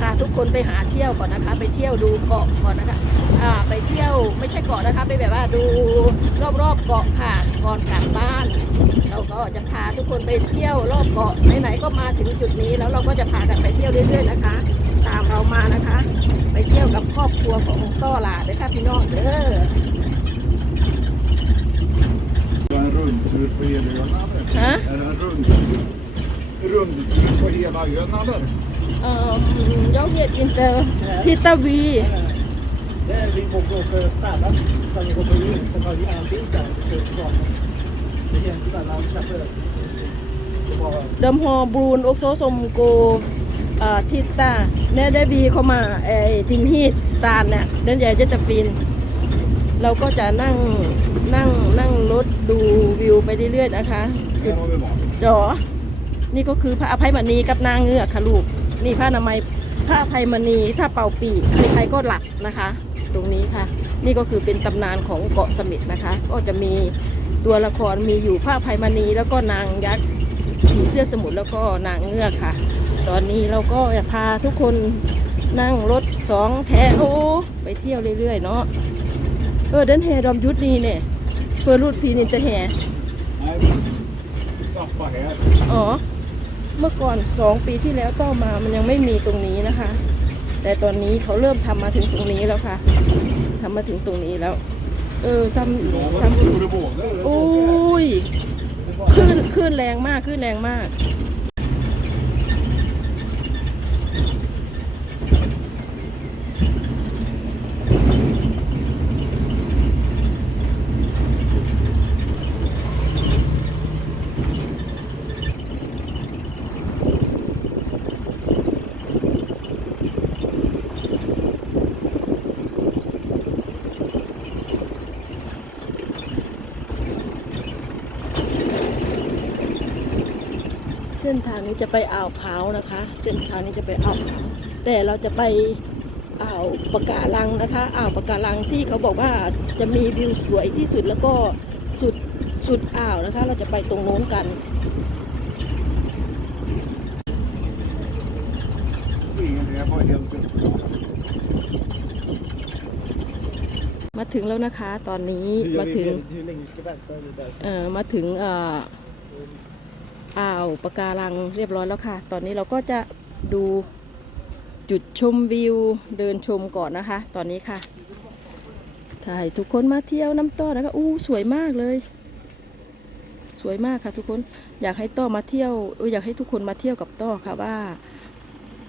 ก็ต้องพาทุกคนไปหาเที่ยวก่อนนะคะ ไปเที่ยวดูเกาะก่อนนะคะอ่าไปเที่ยวไม่ใช่เกาะนะคะ ไปแบบว่าดูรอบๆเกาะค่ะก่อนกลับบ้าน เราก็จะพาทุกคนไปเที่ยวรอบเกาะไหนๆก็มาถึงจุดนี้แล้วเราก็จะพากันไปเที่ยวเรื่อยๆนะคะ ตามเรามานะคะ ไปเที่ยวกับครอบครัวของต้อหลาเด้อค่ะพี่น้องเด้อ En rundtur på hela ön eller? Hä? Är det en rundtur, rundtur på hela ön eller? เอ่อยกเวียดอินเตอร์ทิตาวี Där vi får åka och stanna. Så vi hoppar in, så tar vi en bil där och kör tillbaka. Det är inte bara chaufför. Det var ดมฮอบรูนอกโซสมโกทิตาเนเดบีเข้ามาไอ้ทินฮีทสตาร์เนี่ยเดินใหญ่จะจะฟิน เราก็จะนั่งนั่งนั่งรถดูวิวไปเรื่อยๆนะคะ Här har vi mat. จอนี่ก็คือพระอภัยมณีกับนางเงือกค่ะลูก นี่พระอนามัยพระอภัยมณีถ้าเป่าปีกใครๆก็หลับนะคะ ตรงนี้ค่ะ นี่ก็คือเป็นตำนานของเกาะเสม็ดนะคะ ก็จะมีตัวละครมีอยู่พระอภัยมณีแล้วก็นางยักษ์ผีเสื้อสมุทรแล้วก็นางเงือกค่ะ ตอนนี้เราก็จะพาทุกคนนั่งรถสองแถวไปเที่ยวเรื่อยๆเนาะเออเดินแห่ดอมยุทธนี่เนี่ยเพื่อรูดพีนินจะแห่ Nej, vi stoppar här. อ๋อ เมื่อก่อนสองปีที่แล้วต่อมามันยังไม่มีตรงนี้นะคะ แต่ตอนนี้เขาเริ่มทำมาถึงตรงนี้แล้วค่ะทำมาถึงตรงนี้แล้ว เออท Ja, ำ vad ทำ tror du båda? โอ้ยคลื่นคลื่นแรงมากคลื่นแรงมาก ส้นทางนี้จะไปอ่าวพร้าวนะคะ เส้นทางนี้จะไปอ่าวแต่เราจะไปอ่าวปะการังนะคะอ่าวปะการังที่เขาบอกว่าจะมีวิวสวยที่สุดแล้วก็สุดสุดอ่าวนะคะ เราจะไปตรงโน้นกันมาถึงแล้วนะคะตอนนี้มาถึงเอ่อมาถึงเอ่อ อ่าวปะการังเรียบร้อยแล้วค่ะ ตอนนี้เราก็จะดูจุดชมวิวเดินชมก่อนนะคะ ตอนนี้ค่ะถ่ายทุกคนมาเที่ยวน้ำต้อนะคะอู้สวยมากเลย สวยมากค่ะทุกคนอยากให้ต้อมาเที่ยวเอออยากให้ทุกคนมาเที่ยวกับต้อค่ะว่า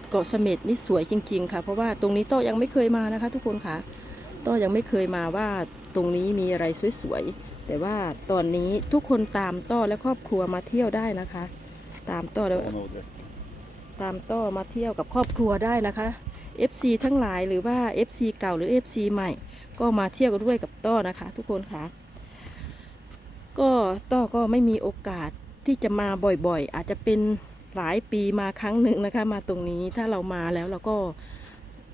เกาะเสม็ดนี่สวยจริง ๆ ค่ะ เพราะว่าตรงนี้ต้อยังไม่เคยมานะคะ ทุกคนค่ะ ต้อยังไม่เคยมาว่าตรงนี้มีอะไรสวยๆ แต่ว่าตอนนี้ทุกคนตามต้อและครอบครัวมาเที่ยวได้นะคะ ตามต้อแล้วตามต้อมาเที่ยวกับครอบครัวได้นะคะ FC ทั้งหลายหรือว่า FC เก่าหรือ FC ใหม่ ก็มาเที่ยวด้วยกับต้อนะคะ ทุกคนค่ะ ก็ต้อก็ไม่มีโอกาสที่จะมาบ่อยๆ อาจจะเป็นหลายปีมาครั้งหนึ่งนะคะ มาตรงนี้ถ้าเรามาแล้วเราก็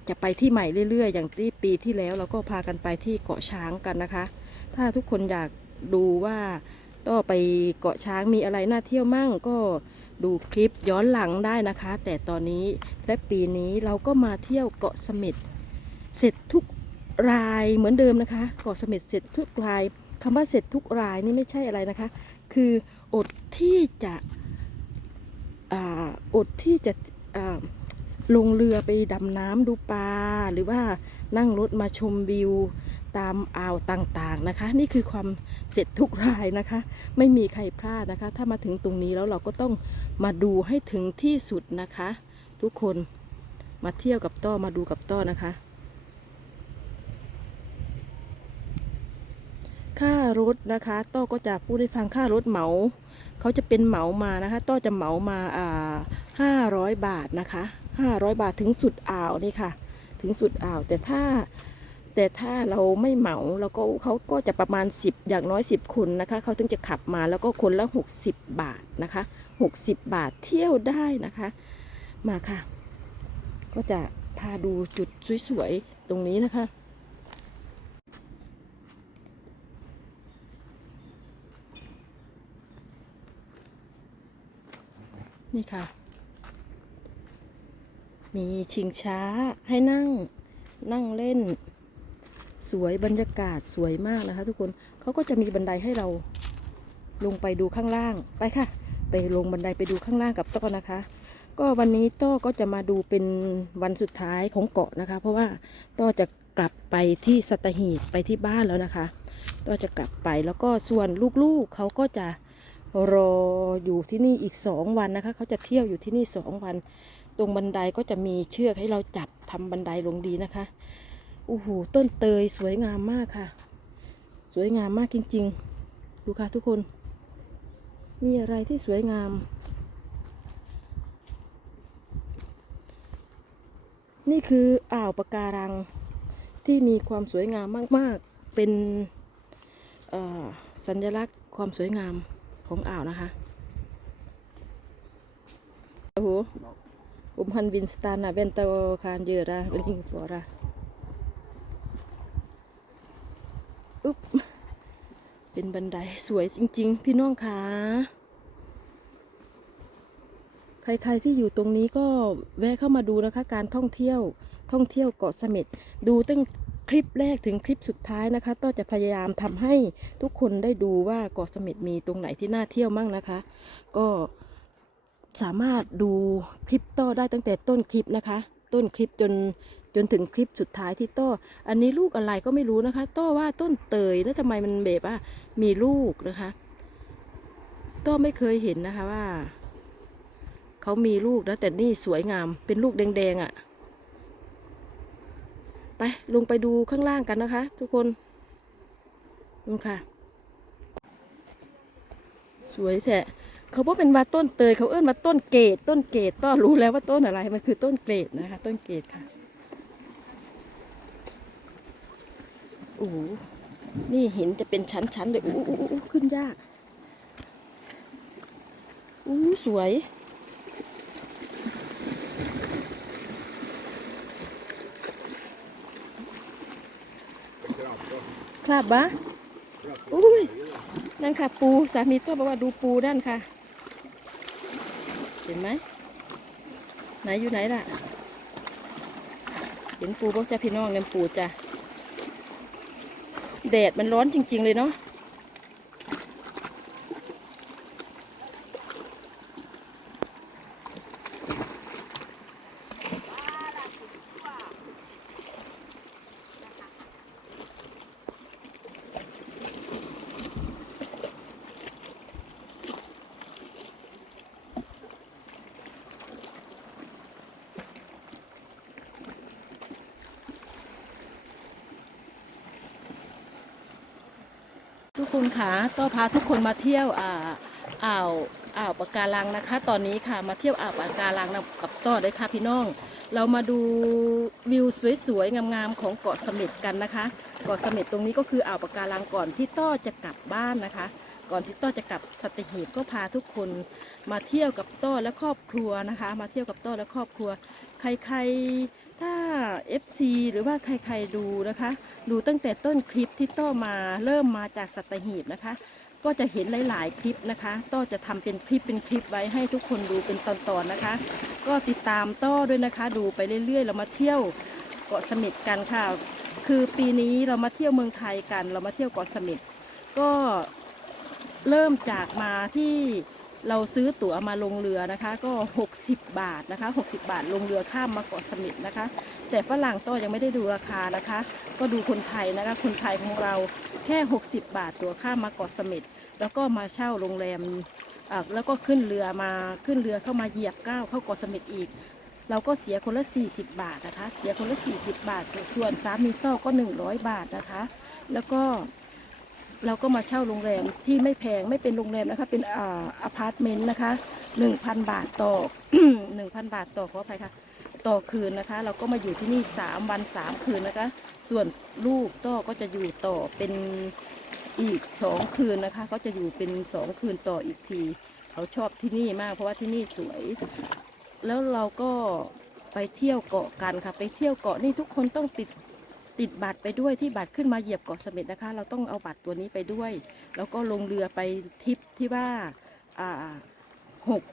จะไปที่ใหม่เรื่อยๆ อย่างที่ปีที่แล้วเราก็พากันไปที่เกาะช้างกันนะคะ ถ้าทุกคนอยาก ดูว่าต้อไปเกาะช้างมีอะไรน่าเที่ยวมั่งก็ดูคลิปย้อนหลังได้นะคะ แต่ตอนนี้และปีนี้เราก็มาเที่ยวเกาะเสม็ดเสร็จทุกรายเหมือนเดิมนะคะ เกาะเสม็ดเสร็จทุกรายคำว่าเสร็จทุกรายนี่ไม่ใช่อะไรนะคะ คืออดที่จะอดที่จะลงเรือไปดำน้ำดูปลาหรือว่า นั่งรถมาชมวิวตามอ่าวต่างๆนะคะ นี่คือความเสร็จทุกรายนะคะ ไม่มีใครพลาดนะคะ ถ้ามาถึงตรงนี้แล้วเราก็ต้องมาดูให้ถึงที่สุดนะคะ ทุกคนมาเที่ยวกับต้อมาดูกับต้อนะคะ ค่ารถนะคะต้อก็จะพูดให้ฟังค่ารถเหมาเขาจะเป็นเหมามานะคะ ต้อจะเหมามาอ่าห้าร้อยบาทนะคะห้าร้อยบาทถึงสุดอ่าวนี่ค่ะ ถึงสุดอ่าว แต่ถ้าแต่ถ้าเราไม่เหมาเราก็เขาก็จะประมาณ 10 อย่างน้อย 10 คนนะคะเขาถึงจะขับมาแล้วก็คนละ 60 บาทนะคะ 60 บาทเที่ยวได้นะคะ มาค่ะ ก็จะพาดูจุดสวยๆตรงนี้นะคะนี่ค่ะ มีชิงช้าให้นั่งนั่งเล่น สวยบรรยากาศสวยมากนะคะ ทุกคนเขาก็จะมีบันไดให้เราลงไปดูข้างล่างไปค่ะ ไปลงบันไดไปดูข้างล่างกับต้อนะคะ ก็วันนี้ต้อก็จะมาดูเป็นวันสุดท้ายของเกาะนะคะ เพราะว่าต้อจะกลับไปที่สัตหีบไปที่บ้านแล้วนะคะต้อจะกลับไปแล้วก็ส่วนลูกๆเขาก็จะรออยู่ที่นี่อีกสองวันนะคะเขาจะเที่ยวอยู่ที่นี่สองวัน รงบันไดก็จะมีเชือกให้เราจับทำบันไดลงดีนะคะโอ้โหต้นเตยสวยงามมากค่ะ สวยงามมากจริง ๆ ดูค่ะทุกคน มีอะไรที่สวยงาม นี่คืออ่าวปะการังที่มีความสวยงามมากๆ เป็นสัญลักษณ์ความสวยงามของอ่าวนะคะ โอ้โห Om han vill stanna, vänta och kan göra ingen fara. Upp. เป็นบันไดสวยจริง ๆ พี่น้องคะใคร ๆ ที่อยู่ตรงนี้ก็แวะเข้ามาดูนะคะ การท่องเที่ยวท่องเที่ยวเกาะเสม็ดดูตั้งคลิปแรกถึงคลิปสุดท้ายนะคะต้อจะพยายามทำให้ทุกคนได้ดูว่าเกาะเสม็ดมีตรงไหนที่น่าเที่ยวมั่งนะคะ ก็ สามารถดูคลิปต้อได้ตั้งแต่ต้นคลิปนะคะ ต้นคลิปจนจนถึงคลิปสุดท้ายที่ต้ออันนี้ลูกอะไรก็ไม่รู้นะคะต้อว่าต้นเตยแล้วทำไมมันแบบว่ามีลูกนะคะต้อไม่เคยเห็นนะคะว่าเขามีลูกแล้วแต่นี่สวยงามเป็นลูกแดงๆอะ่ะ ไปลงไปดูข้างล่างกันนะคะ ทุกคนนู่นค่ะ สวยแท้ เขาบอกเป็นว่าต้นเตยเขาเอื้อนมาต้นเกตต้นเกตก็รู้แล้วว่าต้นอะไร มันคือต้นเกรดนะคะ ต้นเกตค่ะโอ้โหนี่เห็นจะเป็นชั้นๆเลยอู้อู้อู้ขึ้นยากอู้สวยครับบะอุ้ยนั่นค่ะปูสามีตัวบอกว่าดูปูด้านค่ะ ห็นไหมไหนอยู่ไหนล่ะ เห็นปูบอกจ้าพี่น้องเนี่ยปูจ้ะแดดมันร้อนจริง ๆ เลยเนาะ คนคะก็พาทุกคนมาเที่ยวอ่าอ่าวอ่าวปะการังนะคะ ตอนนี้ค่ะมาเที่ยวอ่าวปะการังกับต้อเลยค่ะพี่น้อง เรามาดูวิวสวยๆงามๆของเกาะเสม็ดกันนะคะ เกาะเสม็ดตรงนี้ก็คืออ่าวปะการังก่อนที่ต้อจะกลับบ้านนะคะ ก่อนที่ต้อจะกลับสัตหีบก็พาทุกคนมาเที่ยวกับต้อและครอบครัวนะคะ มาเที่ยวกับต้อและครอบครัว ใครๆ ถ้า FC หรือว่าใครๆดูนะคะ ดูตั้งแต่ต้นคลิปที่ต้อมาเริ่มมาจากสัตหีบนะคะ ก็จะเห็นหลาย ๆ คลิปนะคะ ต้อจะทำเป็นคลิปเป็นคลิปไว้ให้ทุกคนดูเป็นตอนๆนะคะ ก็ติดตามต้อด้วยนะคะ ดูไปเรื่อย ๆ เรามาเที่ยวเกาะเสม็ดกันค่ะ คือปีนี้เรามาเที่ยวเมืองไทยกัน เรามาเที่ยวเกาะเสม็ดก็เริ่มจากมาที่ เราซื้อตั๋วมาลงเรือนะคะ ก็ 60 บาทนะคะ 60 บาทลงเรือข้ามมาเกาะสม็ดนะคะ แต่ฝรั่งต้อยังไม่ได้ดูราคานะคะ ก็ดูคนไทยนะคะ คนไทยของเราแค่ 60 บาทตั๋วข้ามมาเกาะสม็ดแล้วก็มาเช่าโรงแรมแล้วก็ขึ้นเรือมาขึ้นเรือเข้ามาเหยียบก้าวเข้าเกาะสม็ดอีก เราก็เสียคนละ 40 บาทนะคะ เสียคนละ 40 บาทส่วนสามีต้อก็ 100 บาทนะคะ แล้วก็ เราก็มาเช่าโรงแรมที่ไม่แพงไม่เป็นโรงแรมนะคะ เป็นอ่าอพาร์ตเมนต์นะคะ 1,000 บาทต่อ 1,000 บาทต่อขออภัยค่ะ ต่อคืนนะคะ เราก็มาอยู่ที่นี่ 3 วัน 3 คืนนะคะ ส่วนลูกต้อก็จะอยู่ต่อเป็นอีก 2 คืนนะคะ ก็จะอยู่เป็น 2 คืนต่ออีกที เขาชอบที่นี่มากเพราะว่าที่นี่สวย แล้วเราก็ไปเที่ยวเกาะกันค่ะ ไปเที่ยวเกาะนี่ทุกคนต้องติด ติดบัตรไปด้วยที่บัตรขึ้นมาเหยียบเกาะเสม็ดนะคะ เราต้องเอาบัตรตัวนี้ไปด้วย แล้วก็ลงเรือไปทริปที่ว่าหก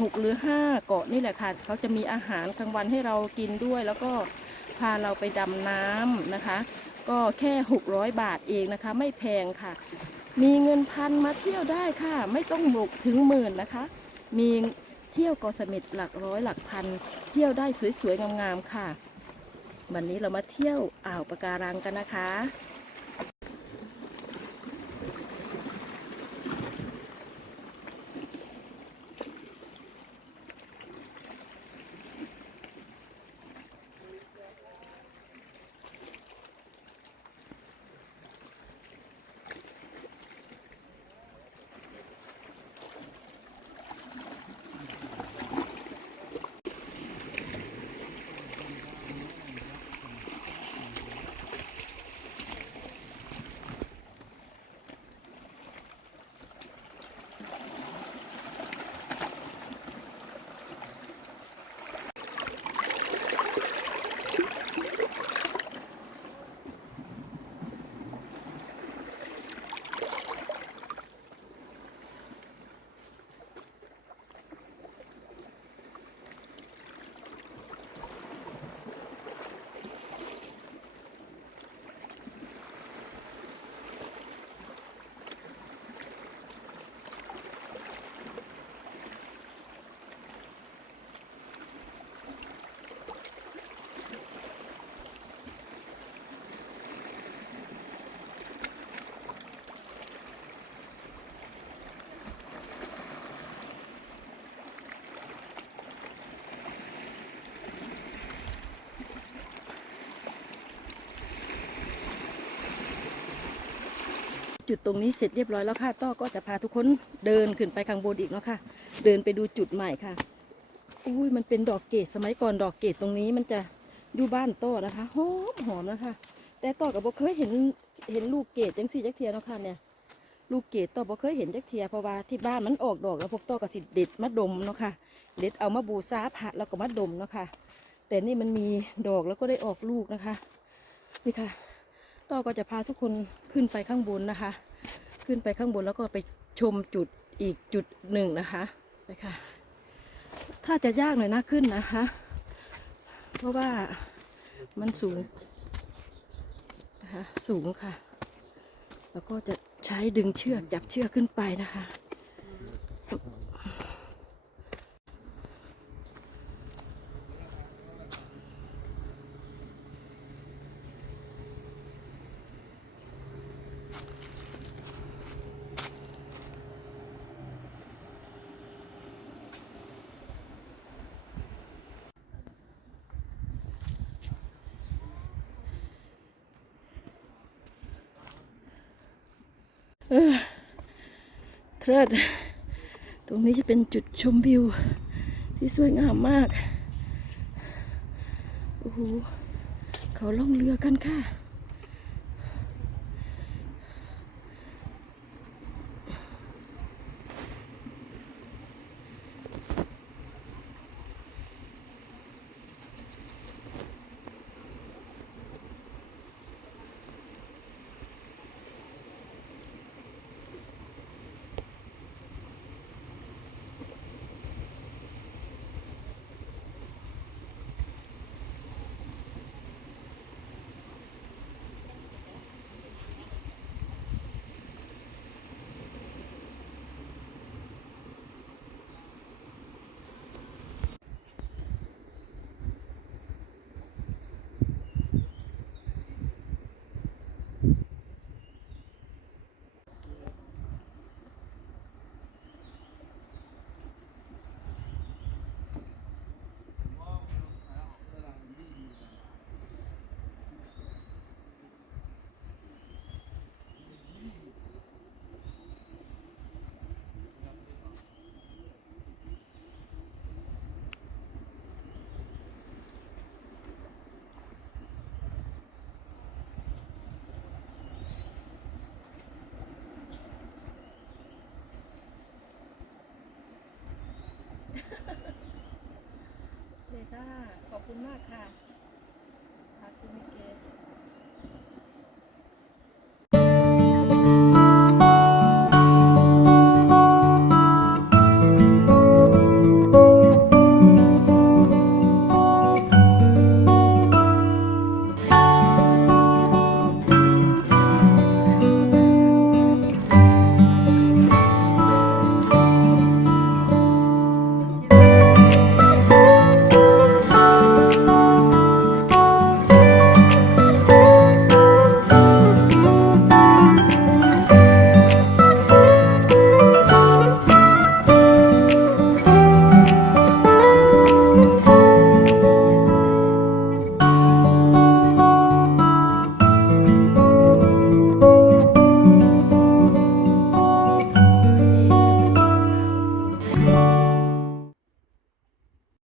หกหรือห้าเกาะนี่แหละค่ะเขาจะมีอาหารกลางวันให้เรากินด้วย แล้วก็พาเราไปดำน้ำนะคะ ก็แค่ 600 บาทเองนะคะ ไม่แพงค่ะ มีเงินพันมาเที่ยวได้ค่ะ ไม่ต้องบุกถึงหมื่นนะคะ มีเที่ยวเกาะเสม็ดหลักร้อยหลักพัน เที่ยวได้สวยๆงามๆค่ะ วันนี้เรามาเที่ยวอ่าวปะการังกันนะคะ จุดตรงนี้เสร็จเรียบร้อยแล้วค่ะต้อก็จะพาทุกคนเดินขึ้นไปข้างบนอีกเนาะค่ะ เดินไปดูจุดใหม่ค่ะอุ้ยมันเป็นดอกเกดสมัยก่อนดอกเกดตรงนี้มันจะอยู่บ้านต้อนะคะหอมหอมนะคะ แต่ต้อกับบ่เคยเห็นเห็นลูกเกดจังสี่จักเทียเนาะค่ะเนี่ย ลูกเกดต้อบ่เคยเห็นจักเทียเพราะว่าที่บ้านมันออกดอกแล้วพวกต้อก็สิเด็ดมาดมเนาะค่ะ เด็ดเอามาบูชาพระแล้วก็มาดมเนาะค่ะ แต่นี่มันมีดอกแล้วก็ได้ออกลูกนะคะ นี่ค่ะ ต้อก็จะพาทุกคนขึ้นไปข้างบนนะคะ ขึ้นไปข้างบนแล้วก็ไปชมจุดอีกจุดหนึ่งนะคะไปค่ะ ถ้าจะยากหน่อยนะขึ้นนะคะ เพราะว่ามันสูงนะคะสูงค่ะ แล้วก็จะใช้ดึงเชือกจับเชือกขึ้นไปนะคะ เออเทิดตรงนี้จะเป็นจุดชมวิว ที่สวยงามมาก โอ้โห เขาล่องเรือกันค่ะ คุณมากค่ะคาซิมิเกะ